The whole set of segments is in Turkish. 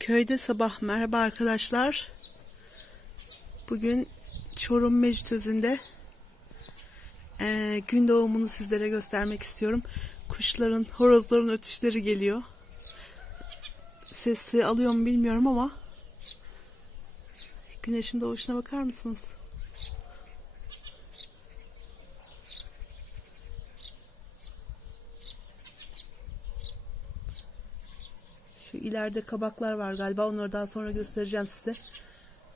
Köyde sabah merhaba arkadaşlar. Bugün Çorum Mecitözü'nde eee, gün doğumunu sizlere göstermek istiyorum. Kuşların, horozların ötüşleri geliyor. Sesi alıyor mu bilmiyorum ama güneşin doğuşuna bakar mısınız? Şu ileride kabaklar var galiba. Onları daha sonra göstereceğim size.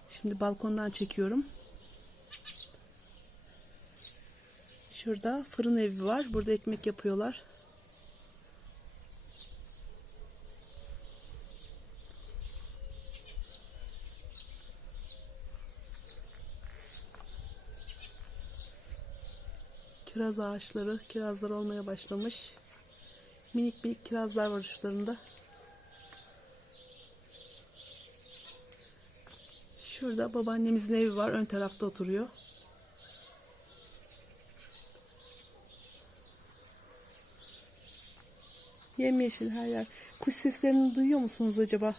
Şimdi balkondan çekiyorum. Şurada fırın evi var. Burada ekmek yapıyorlar. Kiraz ağaçları, kirazlar olmaya başlamış. Minik minik kirazlar var uçlarında. Şurada babaannemizin evi var. Ön tarafta oturuyor. Yemyeşil her yer. Kuş seslerini duyuyor musunuz acaba?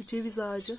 Bu ceviz ağacı.